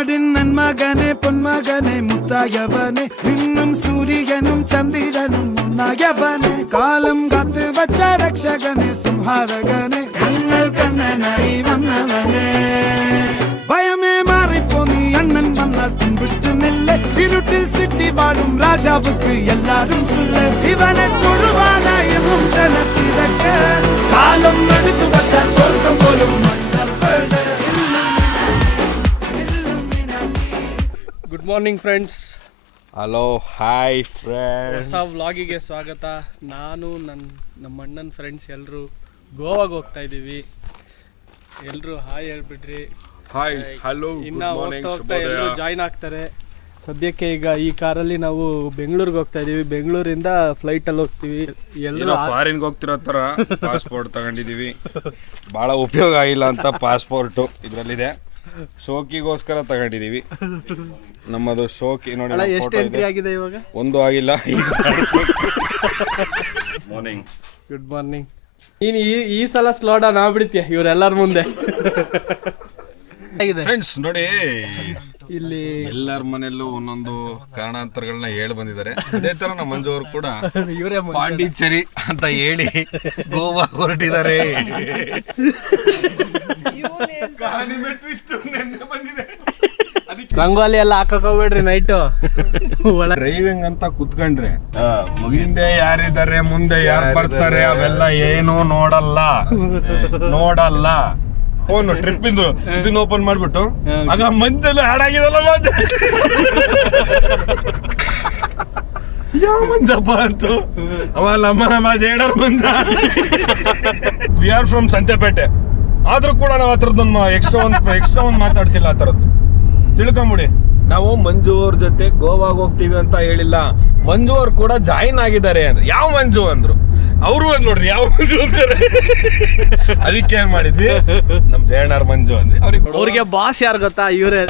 நாடின் நன்மகனே பொன்மகனே முத்தாயவனே இன்னும் சூரியனும் சந்திரனும் முன்னாயவனே காலம் காத்து வச்ச ரக்ஷகனே சிம்ஹாரகனே எங்கள் கண்ணனாய் வந்தவனே பயமே மாறிப்போ நீ அண்ணன் வந்தால் தும்பிட்டு நெல்ல இருட்டில் சிட்டி வாழும் ராஜாவுக்கு எல்லாரும் சொல்ல இவனை தொழுவானாயும் ஜனத்திறக்க காலம் எடுத்து வச்சால் சொர்க்கம் போலும் good morning friends. Hello hi friends. ಹೊಸ ವ್ಲಾಗಿಗೆ ಸ್ವಾಗತ. ನಾನು ನಮ್ಮ ಅಣ್ಣನ ಫ್ರೆಂಡ್ಸ್ ಎಲ್ಲರೂ ಗೋವಾಗೆ ಹೋಗ್ತಾ ಇದ್ದೀವಿ. ಎಲ್ಲರೂ ಹಾಯ್ ಹೇಳ್ಬಿಡ್ರಿ. Hi hello. ಇನ್ನು ಹೋಗ್ತಾ ಎಲ್ಲರೂ ಜಾಯ್ನ್ ಆಗ್ತಾರೆ. ಸದ್ಯಕ್ಕೆ ಈಗ ಈ ಕಾರಲ್ಲಿ ನಾವು ಬೆಂಗಳೂರಿಗೆ ಹೋಗ್ತಾ ಇದ್ದೀವಿ. ಬೆಂಗಳೂರಿಂದ ಫ್ಲೈಟಲ್ಲಿ ಹೋಗ್ತೀವಿ. ಎಲ್ಲರೂ ಫಾರಿನ್ಗೆ ಹೋಗ್ತಿರೋ ಥರ ಪಾಸ್ಪೋರ್ಟ್ ತಗೊಂಡಿದ್ದೀವಿ. ಭಾಳ ಉಪಯೋಗ ಆಗಿಲ್ಲ ಅಂತ ಪಾಸ್ಪೋರ್ಟು ಇದರಲ್ಲಿದೆ. ಶೋಕಿಗೋಸ್ಕರ ತಗೊಂಡಿದ್ದೀವಿ. ನಮ್ಮದು ಶೋಕಿ ನೋಡಿ. ಎಷ್ಟು ಎಂಟ್ರಿ ಆಗಿದೆ ಇವಾಗ? ಒಂದು ಆಗಿಲ್ಲ. ಮಾರ್ನಿಂಗ್. Good morning. ನೀನು ಈ ಸಲ ಸ್ಲೋ ಡೌನ್ ಆಗ್ಬಿಡ್ತೀಯ ಇವರೆಲ್ಲರ ಮುಂದೆ. ಫ್ರೆಂಡ್ಸ್ ನೋಡಿ, ಇಲ್ಲಿ ಎಲ್ಲರ ಮನೆಯಲ್ಲೂ ಒಂದೊಂದು ಕಾರಣಾಂತರಗಳನ್ನ ಹೇಳಿ ಬಂದಿದ್ದಾರೆ. ಅದೇ ತರ ನಮ್ಮ ಮಂಜು ಅವರು ಕೂಡ ಇವರೇ ಪಾಂಡಿಚೇರಿ ಅಂತ ಹೇಳಿ ಗೋವಾ ಹೊರಟಿದ್ದಾರೆ. ರಂಗೋಲಿ ಎಲ್ಲ ಹಾಕೋಬೇಡ್ರಿ ನೈಟು. ಡ್ರೈವಿಂಗ್ ಅಂತ ಕುತ್ಕೊಂಡ್ರೆ ಹಿಂದೆ ಯಾರಿದ್ದಾರೆ ಮುಂದೆ ಯಾರು ಬರ್ತಾರೆ ಅವೆಲ್ಲ ಏನು ನೋಡಲ್ಲ. ಫೋನ್ ಟ್ರಿಪ್ ಇಂದು ಇದನ್ನ ಓಪನ್ ಮಾಡ್ಬಿಟ್ಟು ಆಗ ಮಂಜಲ್ಲಿ ಹಾಡಾಗಿದಲ್ಲ ಯಾವ ಮಂಜಪ್ಪ ಅಂತು ಅವ ನಮ್ಮ Jedar Manja. We are from Santhepete. ಆದ್ರೂ ಕೂಡ ನಾವು ಆ ಥರದ್ದೊಂದು ಎಕ್ಸ್ಟ್ರಾ ಒಂದು ಮಾತಾಡ್ತಿಲ್ಲ. ಆ ಥರದ್ದು ತಿಳ್ಕೊಂಬಿಡಿ. ನಾವು ಮಂಜು ಅವ್ರ ಜೊತೆ ಗೋವಾಗ ಹೋಗ್ತೀವಿ ಅಂತ ಹೇಳಿಲ್ಲ. ಮಂಜು ಅವ್ರು ಕೂಡ ಜಾಯಿನ್ ಆಗಿದ್ದಾರೆ ಅಂದ್ರೆ ಯಾವ ಮಂಜು ಅಂದ್ರು. ಅವರು ನೋಡ್ರಿ ಯಾವ ಮಂಜು ಅಂತಾರೆ. ಅದಕ್ಕೆ ಏನ್ ಮಾಡಿದ್ವಿ, ನಮ್ ಜಯಣ್ಣಾರ್ ಮಂಜು ಅಂದ್ರೆ ಅವ್ರಿಗೆ ಬಾಸ್ ಯಾರು ಗೊತ್ತಾ? ಇವರೇ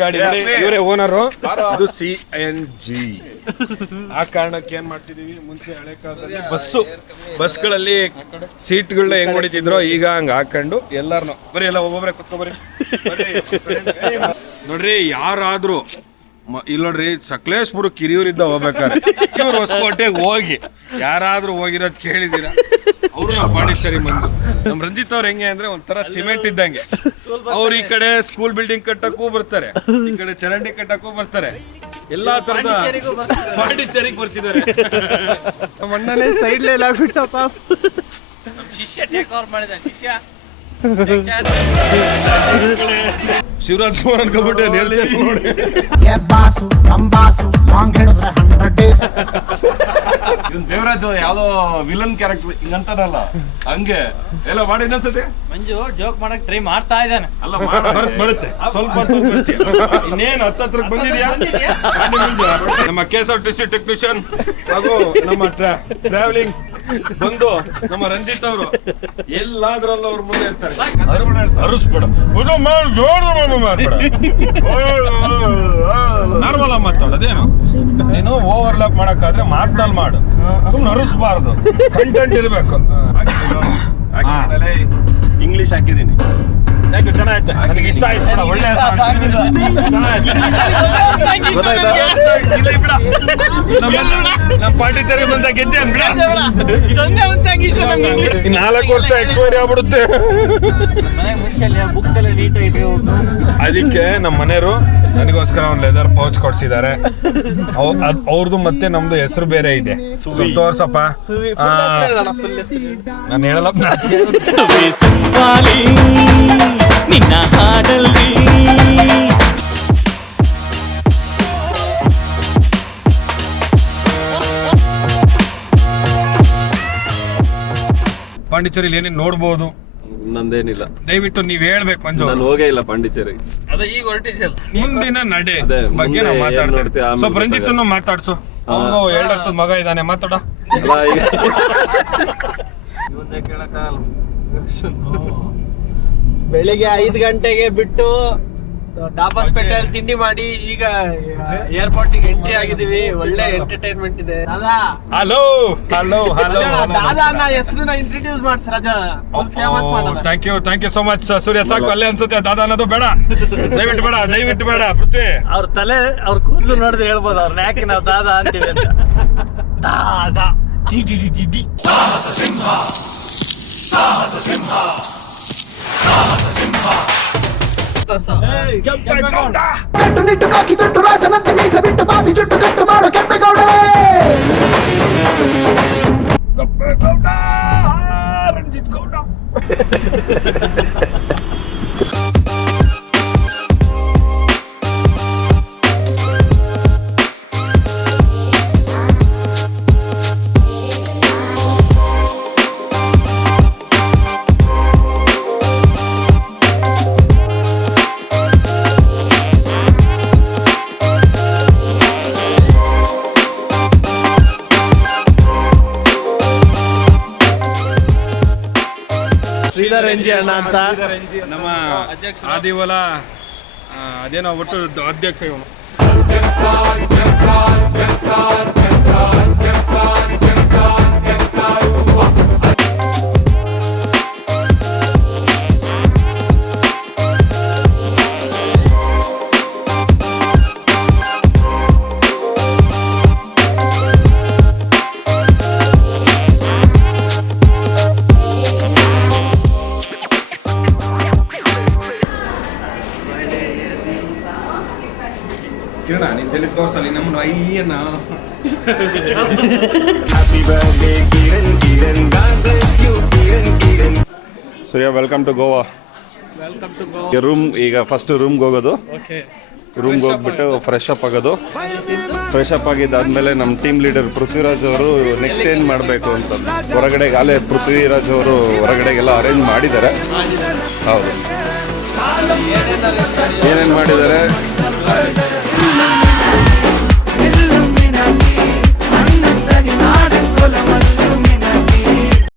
ಗಾಡಿ, ಇವರೇ ಓನರು. ಅದು CNG. ಆ ಕಾರಣಕ್ಕೆ ಏನ್ ಮಾಡ್ತಿದೀವಿ, ಮುಂಚೆ ಹಳೆ ಕಾಲದಲ್ಲಿ ಬಸ್ಗಳಲ್ಲಿ ಸೀಟ್ಗಳನ್ನ ಹೆಂಗ್ ಹೊಡಿತಿದ್ರು, ಈಗ ಹಂಗ ಹಾಕೊಂಡು ಎಲ್ಲಾರನು ಬರೀ ಎಲ್ಲ ಒಬ್ಬೊಬ್ರೆ ಕುತ್ಕೊಬರಿ ನೋಡ್ರಿ. ಯಾರಾದ್ರೂ ಇಲ್ಲಿ ನೋಡ್ರಿ, ಸಕಲೇಶ್ಪುರ ಕಿರಿಯೂರಿಂದ ಹೋಗ್ಬೇಕಾರೆ ಇವ್ರು ಹೊಸಕೋಟೆಗೆ ಹೋಗಿ ಯಾರಾದ್ರೂ ಹೋಗಿರೋದ್ ಕೇಳಿದೀರಾ? ಅವರು ಪಾಂಡಿಚೇರಿ ಮಂದು. ನಮ್ ರಂಜಿತ್ ಅವ್ರು ಹೆಂಗೆ ಅಂದ್ರೆ ಒಂಥರ ಸಿಮೆಂಟ್ ಇದ್ದಂಗೆ. ಅವ್ರು ಈ ಕಡೆ ಸ್ಕೂಲ್ ಬಿಲ್ಡಿಂಗ್ ಕಟ್ಟಕ್ಕೂ ಬರ್ತಾರೆ, ಈ ಕಡೆ ಚರಂಡಿ ಕಟ್ಟಕ್ಕೂ ಬರ್ತಾರೆ, ಎಲ್ಲಾ ತರದ ಪಾಂಡಿಚೇರಿಗೆ ಬರ್ತಿದ್ದಾರೆ. ನಮ್ಮ ಅಣ್ಣನೇ ಸೈಡ್ ಲೈನ್ ಆಗ್ಬಿಟ್ಟಪ್ಪ. ಶಿಷ್ಯ ಟೇಕ್ ಓವರ್ ಮಾಡಿದ. ಶಿಷ್ಯ ಶಿವರಾಜ್ ಕುಮಾರ್ ಅನ್ಕೊಂಡ್ಬಿಟ್ಟೆ. ದೇವರಾಜ್ ಯಾವ್ದೋ ವಿಲನ್ ಕ್ಯಾರೆಕ್ಟರ್ ಹಿಂಗಂತಾನಲ್ಲ, ಹಂಗೆ ಎಲ್ಲ ಮಾಡಿ ಇನ್ನೊಂದ್ಸತಿ. ಮಂಜು ಜೋಕ್ ಮಾಡಕ್ ಟ್ರೈ ಮಾಡ್ತಾ ಇದ್ದಾನೆ. ಅಲ್ಲ ಬರುತ್ತೆ ಸ್ವಲ್ಪ ಇನ್ನೇನು ಹತ್ತತ್ರಕ್ಕೆ ಬಂದಿದ್ಯಾ. ನಮ್ಮ KSRTC ಟೆಕ್ನಿಷಿಯನ್ ಹಾಗೂ ನಮ್ಮ ಟ್ರಾವೆಲಿಂಗ್ ಬಂದು ನಮ್ಮ ರಂಜಿತ್ ಅವರು ಎಲ್ಲಾದ್ರಲ್ಲೂ ಅವ್ರ ಮುಂದೆ ಇರ್ತಾರೆ. ಅರಿಸ್ಬೇಡ, ನಾರ್ಮಲ್ ಆಗಿ ಮಾತಾಡೋದೇನು. ನೀನು ಓವರ್ಲ್ಯಾಪ್ ಮಾಡಕ್ಕಾದ್ರೆ ಮಾತಲ್ಲಿ ಮಾಡು, ಸುಮ್ಮನೆ ಅರಿಸ್ಬಾರ್ದು. ಕಂಟೆಂಟ್ ಇರಬೇಕು. ಇಂಗ್ಲಿಷ್ ಹಾಕಿದ್ದೀನಿ. ಥ್ಯಾಂಕ್ ಯು, ಚೆನ್ನಾಯ್ತು, ನನಗೆ ಇಷ್ಟ ಆಯ್ತು. ಒಳ್ಳೆ ನಮ್ಮ ಪಾಂಡಿಚೇರಿ ಬಂದ ಗೆದ್ದೆ ಅನ್ಬಿಡ. 4 ವರ್ಷ ಎಕ್ಸ್ಪೈರಿ ಆಗ್ಬಿಡುತ್ತೆ. ಅದಕ್ಕೆ ನಮ್ಮ ಮನೆಯವರು ನನಗೋಸ್ಕರ ಒಂದು ಲೆದರ್ ಪೌಚ್ ಕೊಡ್ಸಿದ್ದಾರೆ. ಅವ್ರದ್ದು ಮತ್ತೆ ನಮ್ದು ಹೆಸರು ಬೇರೆ ಇದೆ. ತೋರ್ಸಪ್ಪ. ನಾನು ಹೇಳಲ್ಲ, ನಿನ್ನ ಹಾಡಲ್ಲಿ ಪಾಂಡಿಚೇರಿಲಿ ಏನೇನು ನೋಡ್ಬೋದು. ನಂದೇನಿಲ್ಲ, ದಯವಿಟ್ಟು ನೀವ್ ಹೇಳ್ಬೇಕು ಮಂಜು. ನಾನು ಹೋಗೇ ಇಲ್ಲ ಪಾಂಡಿಚೇರಿ. ಅದೇ ಈಗ ಹೊರಟಿದ್ಯಲ್ಲ. ಮುಂದಿನ ನಡೆ ಬಗ್ಗೆ ನಾವು ಮಾತಾಡ್ತೀವಿ. ಸ್ವಲ್ಪ ರಂಜಿತನ್ನು ಮಾತಾಡ್ಸು. ಅವನು 2 ವರ್ಷದ ಮಗ ಇದ್ದಾನೆ, ಮಾತಾಡ. ಬೆಳಿಗ್ಗೆ 5 ಗಂಟೆಗೆ ಬಿಟ್ಟು ಡಾಬಾಸ್ಪೇಟೆಯಲ್ಲಿ ತಿಂಡಿ ಮಾಡಿ ಈಗ ಏರ್ಪೋರ್ಟಿಗೆ ಎಂಟ್ರಿ ಆಗಿದೀವಿ. ಒಳ್ಳೆ ಎಂಟರ್ಟೈನ್ಮೆಂಟ್ ಇದೆ. ದಾದಾ ಹಲೋ ಹಲೋ ಹಲೋ ದಾದಾ ಅನ್ನ ಹೆಸರನ್ನ ಇಂಟ್ರೊಡ್ಯೂಸ್ ಮಾಡ್ಸಿ ರಾಜ. ಫೇಮಸ್ ಮಾಡೋಣ. ಥ್ಯಾಂಕ್ ಯು ಸೋ ಮಚ್ ಸೂರ್ಯ. ಸಾಕು ಅಲ್ಲೇ ಅನ್ಸುತ್ತೆ. ದಾದಾ ಅನ್ನೋದು ಬೇಡ, ದಯವಿಟ್ಟು ಬೇಡ ಪೃಥ್ವಿ. ಅವ್ರ ತಲೆ ಅವ್ರ ಕೂದಲು ನೋಡಿದ್ರೆ ಹೇಳ್ಬೋದು ಅವ್ರನ್ನ ಯಾಕೆ ನಾವು ದಾದಾ ಅಂತೀವಿ ಅಂತ. ದಾದಾ ಕಟ್ಟುನಿಟ್ಟು ಕಾಕಿ ಜುಟ್ಟು ರಾಜನಂತೆ ಮೀಸೆ ಬಿಟ್ಟು ಬಾಬಿ ಜುಟ್ಟು ಕಟ್ಟು ಮಾಡು ಕೆಂಪೇಗೌಡರೇ. ರಂಜಿತ್ ಗೌಡ. ಶ್ರೀಧರ್ ಎಂಜಿ ಅಣ್ಣ ಅಂತ ನಮ್ಮ ಆದಿವಲ ಅದೇನೋ ಒಟ್ಟು ಅಧ್ಯಕ್ಷ ಇವನು. ಕಿರಣ ನಿನ್ ಜೊತೆ ತೋರ್ಸಲಿ ನಮ್ಮನ್ನು ಅಯ್ಯನ. Surya welcome to Goa. Welcome to go. Room ಈಗ ಫಸ್ಟ್ ರೂಮ್ಗೆ ಹೋಗೋದು. ಓಕೆ. ರೂಮ್ಗೆ ಹೋಗ್ಬಿಟ್ಟು ಫ್ರೆಶ್ ಅಪ್ ಆಗೋದು. ಫ್ರೆಶ್ ಅಪ್ ಆಗಿದ್ದಾದ್ಮೇಲೆ ನಮ್ಮ ಟೀಮ್ ಲೀಡರ್ ಪೃಥ್ವಿರಾಜ್ ಅವರು ನೆಕ್ಸ್ಟ್ ಏನ್ ಮಾಡಬೇಕು ಅಂತ ಹೊರಗಡೆಗೆ ಅಲ್ಲೇ ಪೃಥ್ವಿರಾಜ್ ಅವರು ಹೊರಗಡೆಗೆಲ್ಲ ಅರೇಂಜ್ ಮಾಡಿದ್ದಾರೆ. ಹೌದು, ಏನೇನು ಮಾಡಿದ್ದಾರೆ